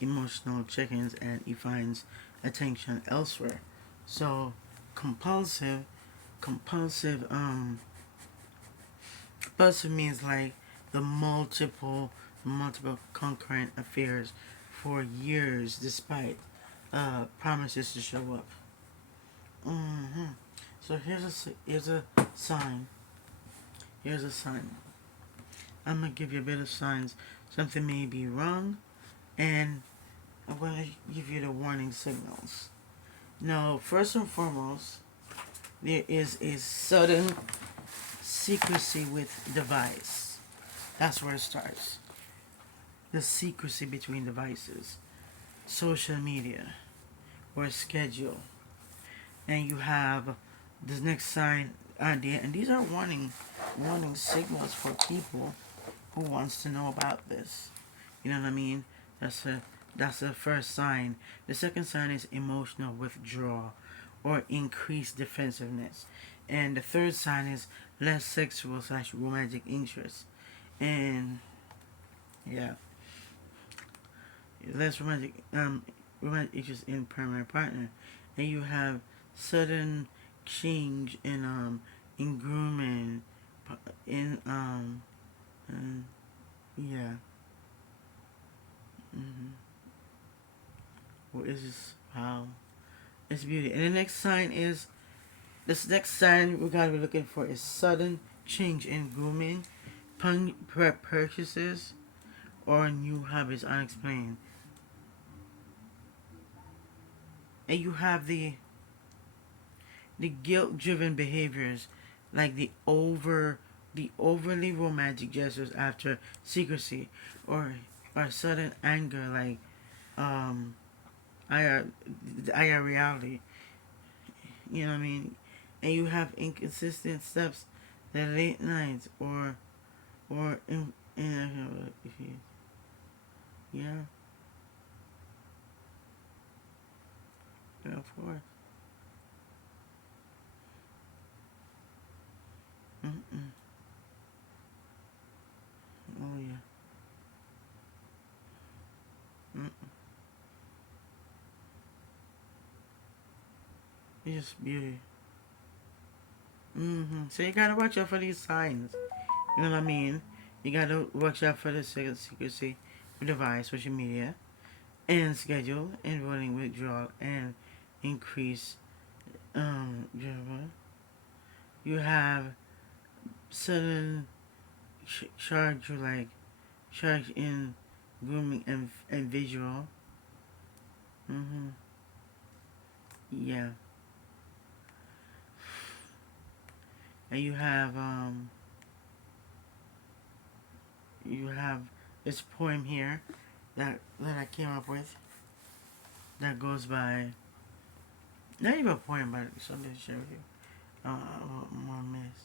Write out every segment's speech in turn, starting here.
emotional chickens, and he finds attention elsewhere. So compulsive compulsive compulsive means like the multiple concurrent affairs for years despite promises to show up. So here's a sign. Here's a sign. I'm gonna give you a bit of signs. Something may be wrong, and I'm gonna give you the warning signals. Now, first and foremost, there is a sudden secrecy with device. That's where it starts. The secrecy between devices, social media, or schedule, and you have this next sign. And these are warning signals for people who wants to know about this. You know what I mean? That's the first sign. The second sign is emotional withdrawal or increased defensiveness. And the third sign is less sexual slash romantic interest. And yeah, less romantic interest in primary partner. And you have sudden change in grooming in yeah. Mm-hmm. What is this? Wow. It's beauty. And the next sign is this next sign we gotta be looking for is sudden change in grooming, purchases, or new habits unexplained. And you have the guilt driven behaviors like the overly romantic gestures after secrecy or sudden anger like um IR reality. You know what I mean? And you have inconsistent steps that late nights or if you yeah, yeah, of course. Mm-mm. Oh yeah. Mm-mm. It's just beauty. So you gotta watch out for these signs. You know what I mean? You gotta watch out for the secrecy with device, social media, and schedule, and voting withdrawal, and increase drama. You have sudden charge like charge in grooming and visual. Mm-hmm. Yeah. And you have this poem here that I came up with that goes by not even a poem but something to share with you. More minutes.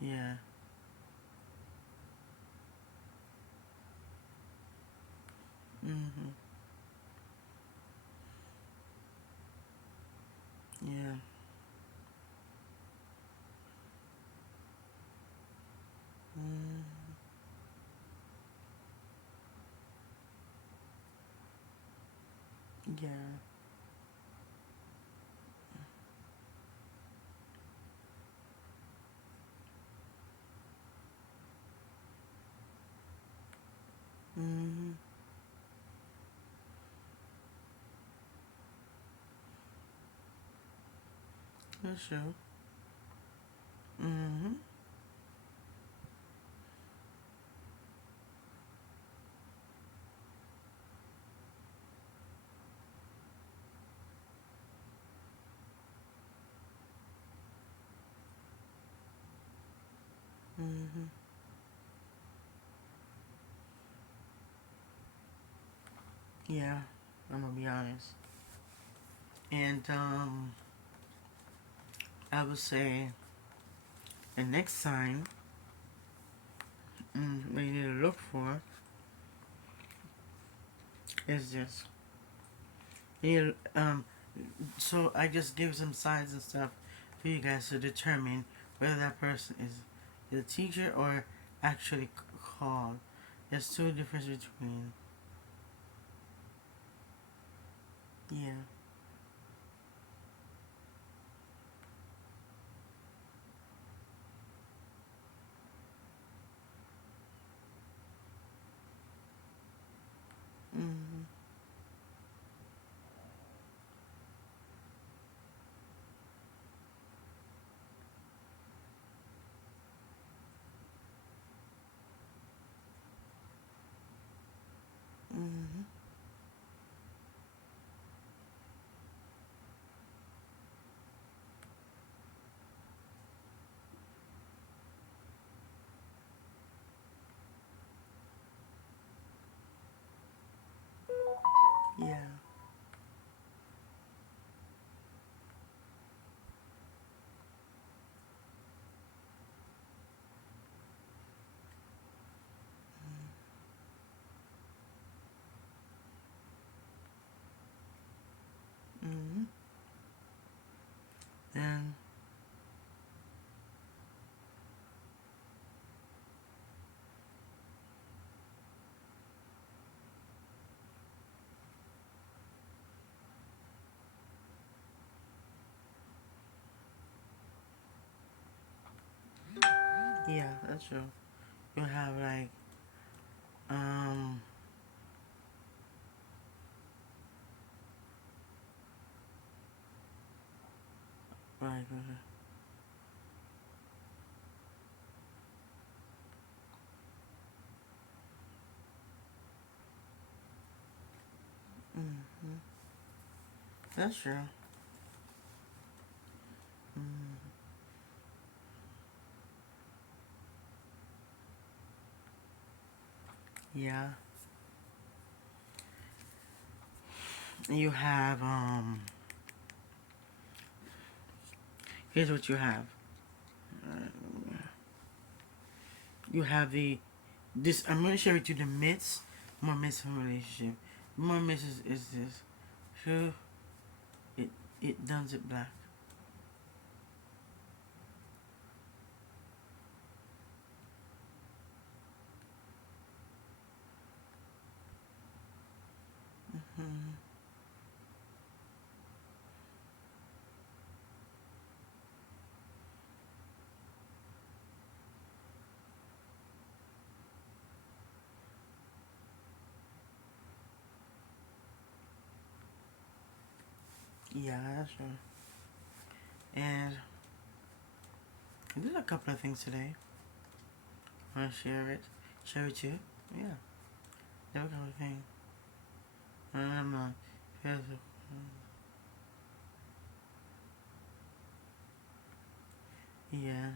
Yeah. Mm-hmm. Yeah. Mm, yeah. Mm-hmm. That's true. Mm-hmm. Mm-hmm. Yeah. I'm gonna be honest. And I would say the next sign we need to look for is this. You so I just give some signs and stuff for you guys to determine whether that person is a teacher or actually called. There's two differences between. Yeah. Mhm. Mhm. Yeah. Mhm. And yeah, that's true. You have um right. Mhm. That's true. Mhm. Yeah. You have here's what you have. You have the this I'm gonna share with you the myths, more myths in a relationship. More myths is this. Sure it it does it black. Mhm. Yeah, that's true. And I did a couple of things today. Wanna share it? Share it too? Yeah. There a couple of things. Physical. Yeah.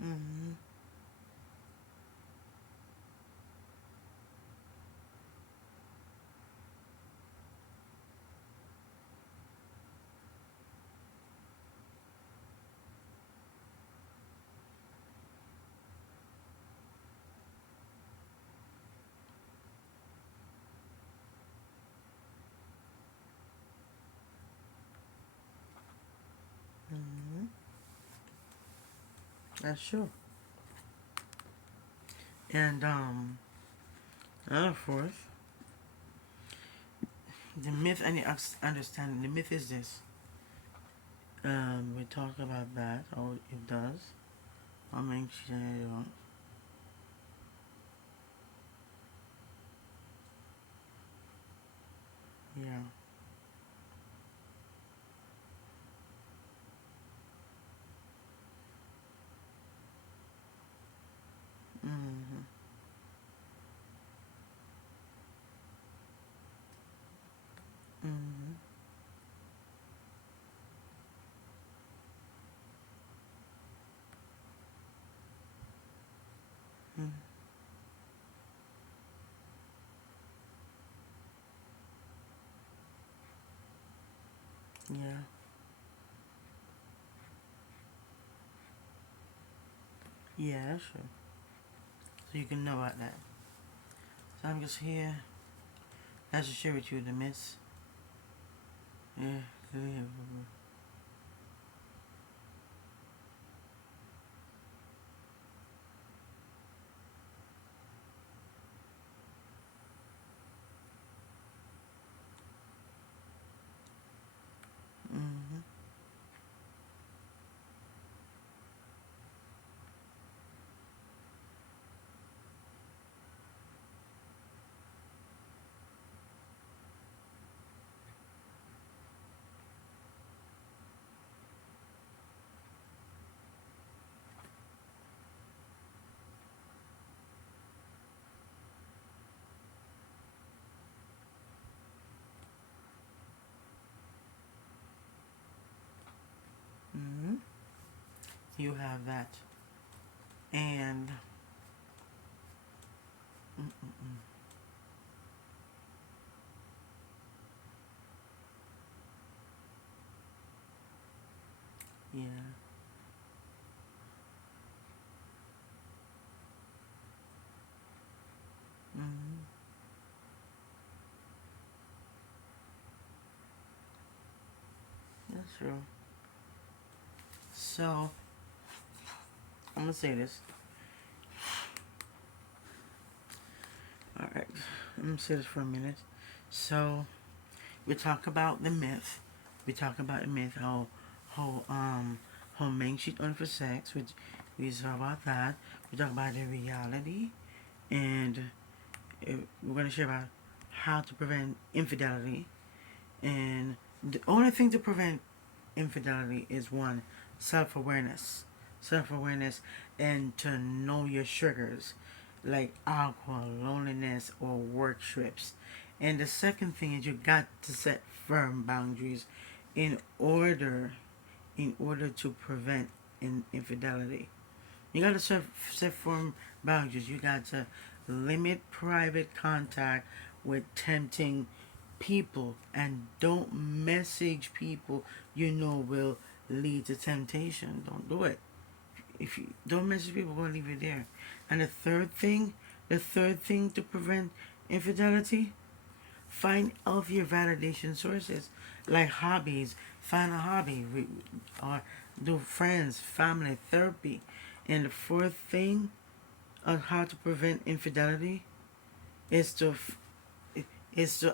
Mhm. Mhm. That's true. And fourth, the myth and the understanding. The myth is this. We talk about that. Oh, it does. I'll make sure you don't. Yeah. Mhm. Mhm. Mhm. Yeah. Yeah, sure. So you can know about that. So I'm just here. That's to share with you the myths. Yeah. Mm-hmm. Mm-hmm. You have that. And mm-mm-mm. Yeah. Mm-hmm. That's true. So I'm gonna say this. All right. I'm gonna say this for a minute. So we talk about the myth. We talk about the myth how men cheat on for sex, which we talk about that. We talk about the reality, and we're gonna share about how to prevent infidelity. And the only thing to prevent infidelity is one, self-awareness. Self-awareness, and to know your triggers like alcohol, loneliness, or work trips. And the second thing is you got to set firm boundaries in order to prevent infidelity. You got to set firm boundaries. You got to limit private contact with tempting people, and don't message people you know will lead to temptation. Don't do it. If you don't message people, gonna leave you there. And the third thing to prevent infidelity, find healthier validation sources like hobbies. Find a hobby, or do friends, family, therapy. And the fourth thing on how to prevent infidelity is to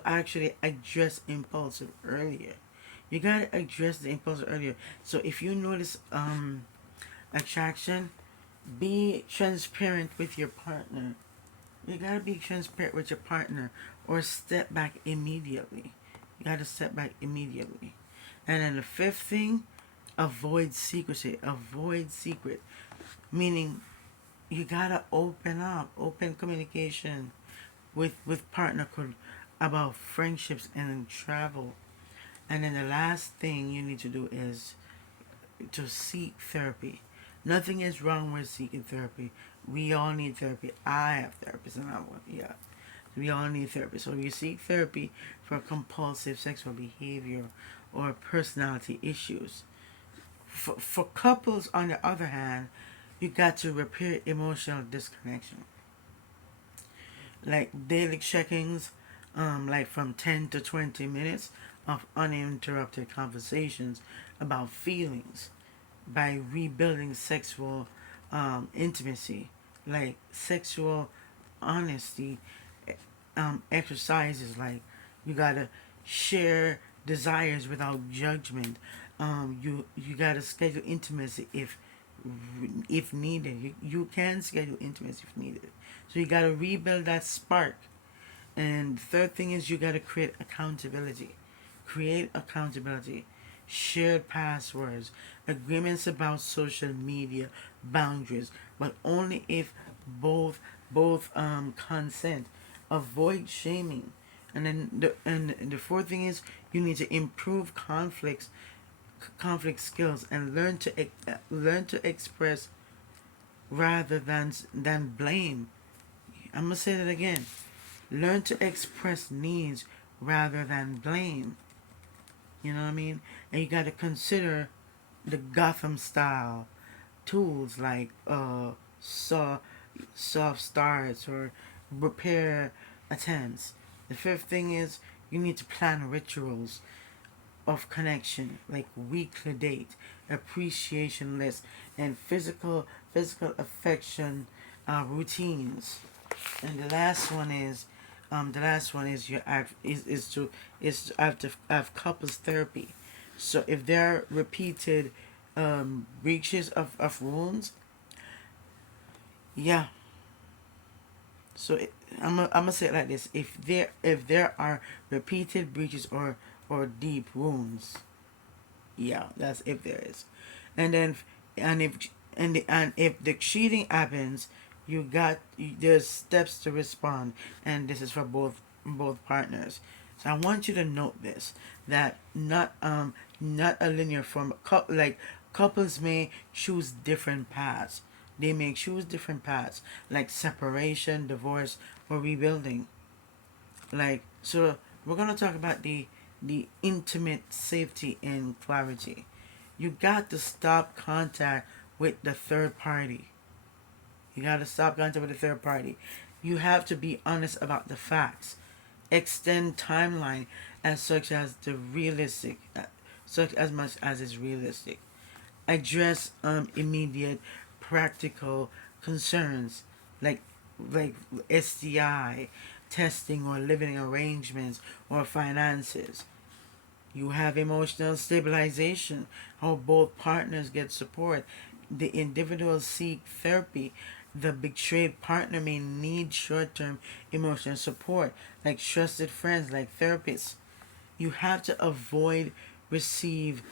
actually address impulsive earlier. You gotta address the impulse earlier. So if you notice attraction, be transparent with your partner. You gotta be transparent with your partner, or step back immediately. You gotta step back immediately. And then the fifth thing, avoid secrecy. Avoid secret, meaning you gotta open up, open communication with partner could about friendships and travel. And then the last thing you need to do is to seek therapy. Nothing is wrong with seeking therapy. We all need therapy. I have therapists and I want, yeah. We all need therapy. So if you seek therapy for compulsive sexual behavior or personality issues. For couples, on the other hand, you got to repair emotional disconnection. Like daily check-ins, like from 10 to 20 minutes of uninterrupted conversations about feelings, by rebuilding sexual intimacy, like sexual honesty exercises, like you gotta share desires without judgment. You gotta schedule intimacy if needed. You can schedule intimacy if needed. So you gotta rebuild that spark. And the third thing is you gotta create accountability. Create accountability. Shared passwords, agreements about social media, boundaries, but only if both consent. Avoid shaming. And then the fourth thing is you need to improve conflict skills, and learn to express rather than blame. I'm gonna say that again. Learn to express needs rather than blame. You know what I mean? And you got to consider the Gotham style tools like soft, soft starts or repair attempts. The fifth thing is you need to plan rituals of connection like weekly date, appreciation list, and physical affection routines. And the last one is your act is to have couples therapy. So if there are repeated breaches of wounds, yeah. So I'm gonna say it like this: if there are repeated breaches or deep wounds, yeah, that's if there is, and then and if and if the cheating happens, there's steps to respond, and this is for both partners. So I want you to note this, that not a linear form. Like couples may choose different paths. They may choose different paths, like separation, divorce, or rebuilding. Like, so we're gonna talk about the intimate safety and clarity. You got to stop contact with the third party. You got to stop contact with the third party. You have to be honest about the facts. Extend timeline as such as the realistic, such as much as is realistic. Address immediate practical concerns like like STI testing or living arrangements or finances. You have emotional stabilization, how both partners get support. The individuals seek therapy. The betrayed partner may need short term emotional support, like trusted friends, like therapists. You have to avoid receive.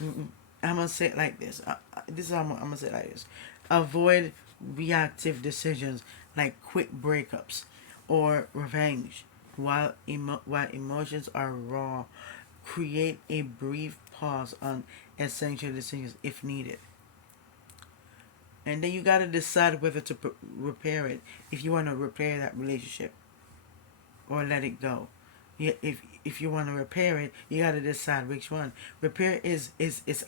I'm gonna say it like this. This is how I'm gonna say it like this. Avoid reactive decisions like quick breakups or revenge. While emotions are raw, create a brief pause on essential decisions if needed. And then you gotta decide whether to repair it, if you want to repair that relationship or let it go. If you want to repair it, you got to decide which one. Repair is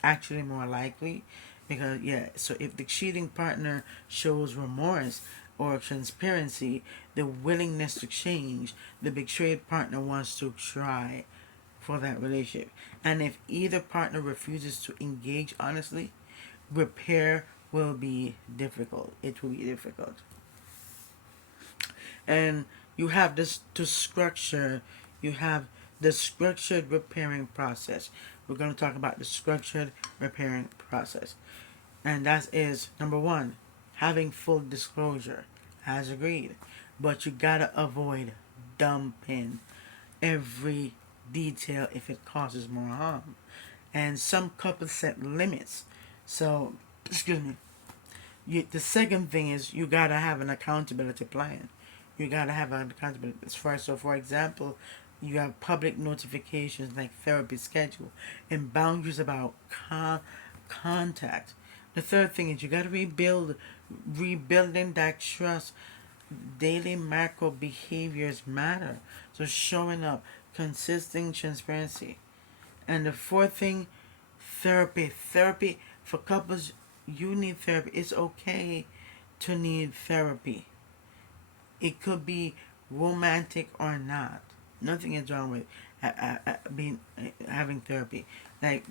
actually more likely, because yeah. So if the cheating partner shows remorse or transparency, the willingness to change, the betrayed partner wants to try for that relationship. And if either partner refuses to engage honestly, repair will be difficult. It will be difficult. And you have this to structure, you have the structured repairing process. We're going to talk about the structured repairing process, and that is number one, having full disclosure as agreed, but you gotta avoid dumping every detail if it causes more harm. And some couples set limits. So excuse me, the second thing is you gotta have an accountability plan. You gotta have an accountability as far. So, for example, you have public notifications like therapy schedule and boundaries about contact. The third thing is you gotta rebuilding that trust. Daily macro behaviors matter. So showing up, consistent transparency. And the fourth thing, therapy. Therapy for couples, you need therapy. It's okay to need therapy. It could be romantic or not. Nothing is wrong with having therapy. Like,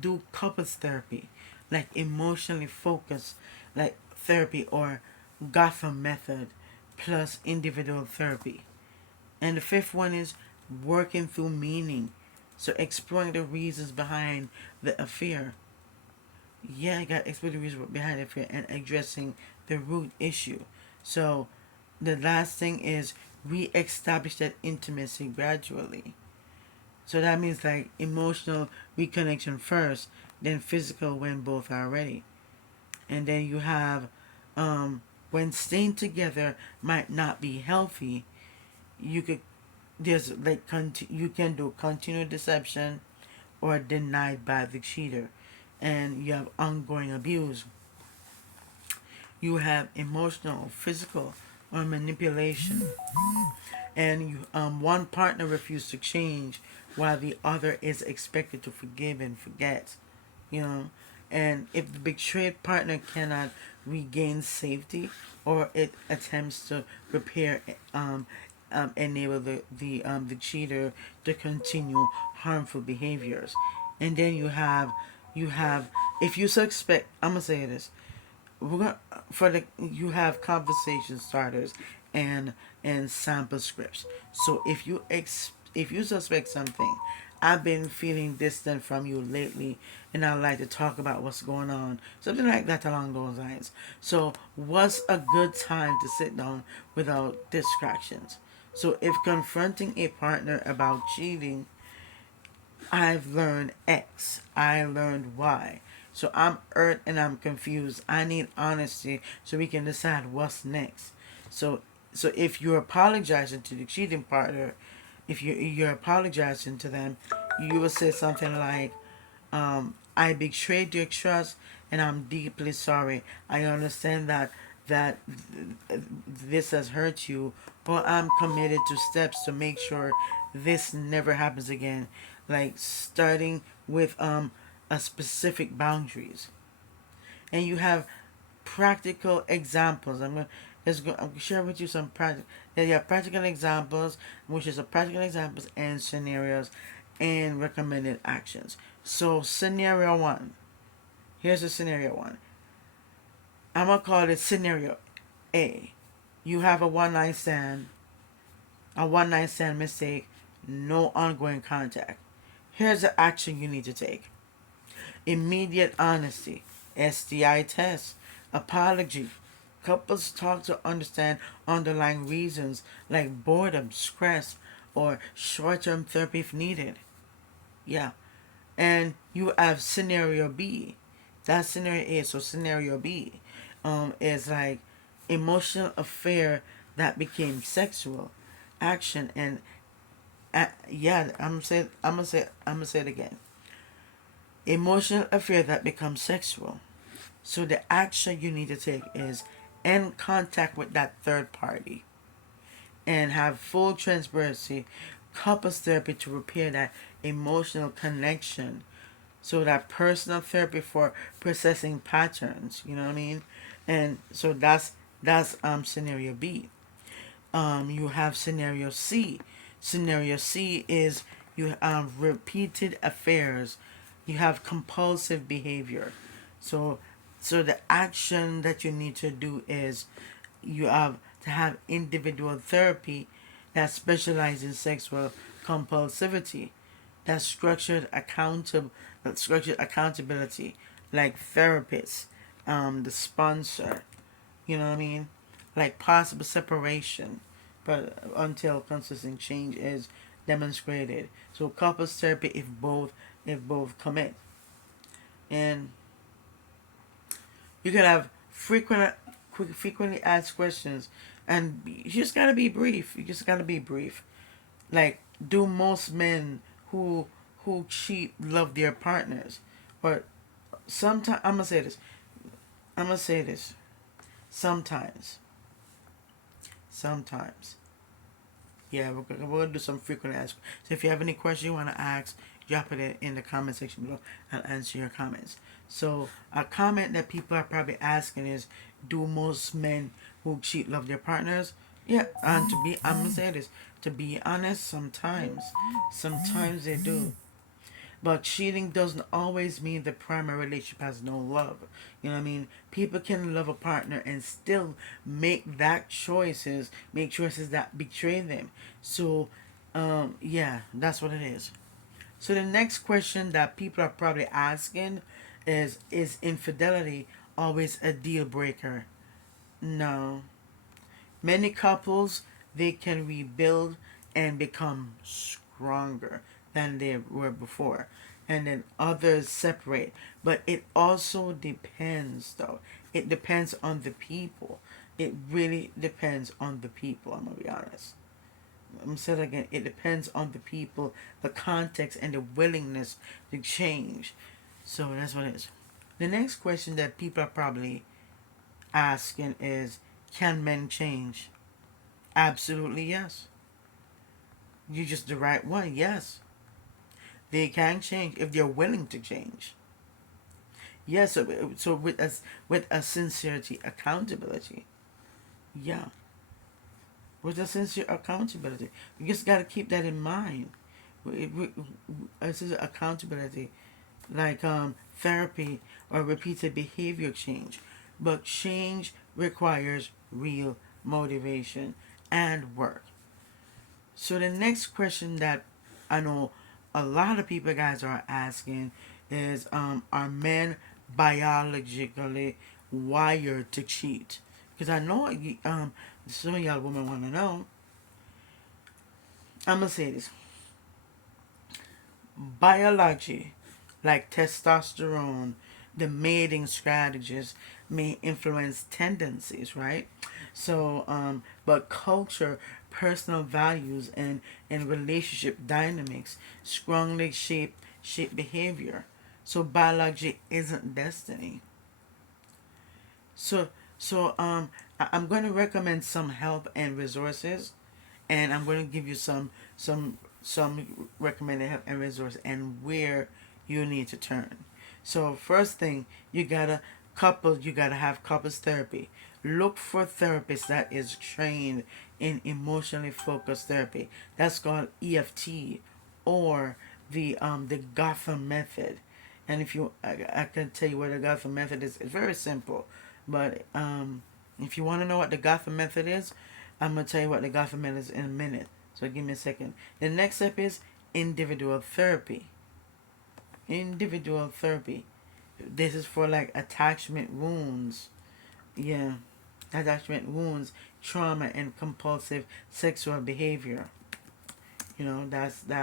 do couples therapy, like emotionally focused, like therapy or Gotham method plus individual therapy. And the fifth one is working through meaning. So exploring the reasons behind the affair. Yeah, I got to explore the reasons behind the affair and addressing the root issue. So the last thing is re-establish that intimacy gradually. So that means like emotional reconnection first, then physical when both are ready. And then you have when staying together might not be healthy, you could there's like you can do continued deception or denied by the cheater, and you have ongoing abuse. You have emotional, physical, or manipulation, and one partner refuses to change while the other is expected to forgive and forget. You know, And if the betrayed partner cannot regain safety, or it attempts to repair, enable the cheater to continue harmful behaviors. And then you have if you suspect, I'm gonna say this, we're gonna for the you have conversation starters and sample scripts. So if you suspect something, I've been feeling distant from you lately, and I'd like to talk about what's going on, something like that along those lines. So what's a good time to sit down without distractions? So if confronting a partner about cheating, I've learned X. I learned Y. So I'm hurt and I'm confused. I need honesty so we can decide what's next. So if you're apologizing to the cheating partner, if you're apologizing to them, you will say something like, I betrayed your trust and I'm deeply sorry. I understand that this has hurt you, but I'm committed to steps to make sure this never happens again. Like starting with a specific boundaries, and you have practical examples. I'm gonna share with you some practical. Yeah, you have practical examples, which is a practical examples and scenarios, and recommended actions. So scenario one. Here's the scenario one. I'm gonna call it scenario A. You have a one night stand mistake, no ongoing contact. Here's the action you need to take: immediate honesty, STI test, apology. Couples talk to understand underlying reasons like boredom, stress, or short term therapy if needed. Yeah. And you have scenario B. That's scenario A. So scenario B is like emotional affair that became sexual action. And yeah, I'm gonna say it again. Emotional affair that becomes sexual. So the action you need to take is end contact with that third party and have full transparency, couples therapy to repair that emotional connection. So that personal therapy for processing patterns, you know what I mean? And so that's scenario B. You have scenario C. Scenario C is you have repeated affairs. You have compulsive behavior. So the action that you need to do is you have to have individual therapy that specializes in sexual compulsivity, that's structured accountability, like therapists, the sponsor, you know what I mean, like possible separation, but until consistent change is demonstrated. So couples therapy if both commit, and you can have frequently asked questions, and you just gotta be brief. You just gotta be brief. Like, do most men who cheat love their partners? But sometimes I'm gonna say this. I'm gonna say this. Sometimes, sometimes, yeah, we're gonna do some frequent ask. So if you have any questions you wanna ask, drop it in the comment section below. I'll answer your comments. So a comment that people are probably asking is, do most men who cheat love their partners? Yeah, and I'm gonna say this. To be honest, sometimes they do. But cheating doesn't always mean the primary relationship has no love. You know what I mean? People can love a partner and still make choices that betray them. So, yeah, that's what it is. So the next question that people are probably asking is infidelity always a deal breaker? No. Many couples, they can rebuild and become stronger than they were before. And then others separate. But it also depends, though. It depends on the people. It really depends on the people, I'm going to be honest. I'm going to say it again. It depends on the people, the context, and the willingness to change. So that's what it is. The next question that people are probably asking is, can men change? Absolutely yes. You're just the right one, yes. They can change if they're willing to change. Yes, so with a sincerity, accountability. Yeah, with a sincere accountability. You just got to keep that in mind. This is accountability, like therapy or repeated behavior change. But change requires real motivation and work. So the next question that I know a lot of people guys are asking is, are men biologically wired to cheat? Because I know some of y'all women want to know. I'm gonna say this: biology, like testosterone, the mating strategies may influence tendencies, right? So, but culture, personal values, and relationship dynamics strongly shape behavior. So biology isn't destiny. So I'm going to recommend some help and resources, and I'm going to give you some recommended help and resource and where you need to turn. So first thing, you gotta have couples therapy. Look for therapists that is trained in emotionally focused therapy. That's called EFT, or the Gotham method. And if you, I can tell you what the Gotham method is. It's very simple, but if you want to know what the Gotham method is, I'm gonna tell you what the Gotham method is in a minute. So give me a second. The next step is individual therapy. Individual therapy. This is for like attachment wounds. Yeah, attachment wounds, trauma, and compulsive sexual behavior. You know, that's that.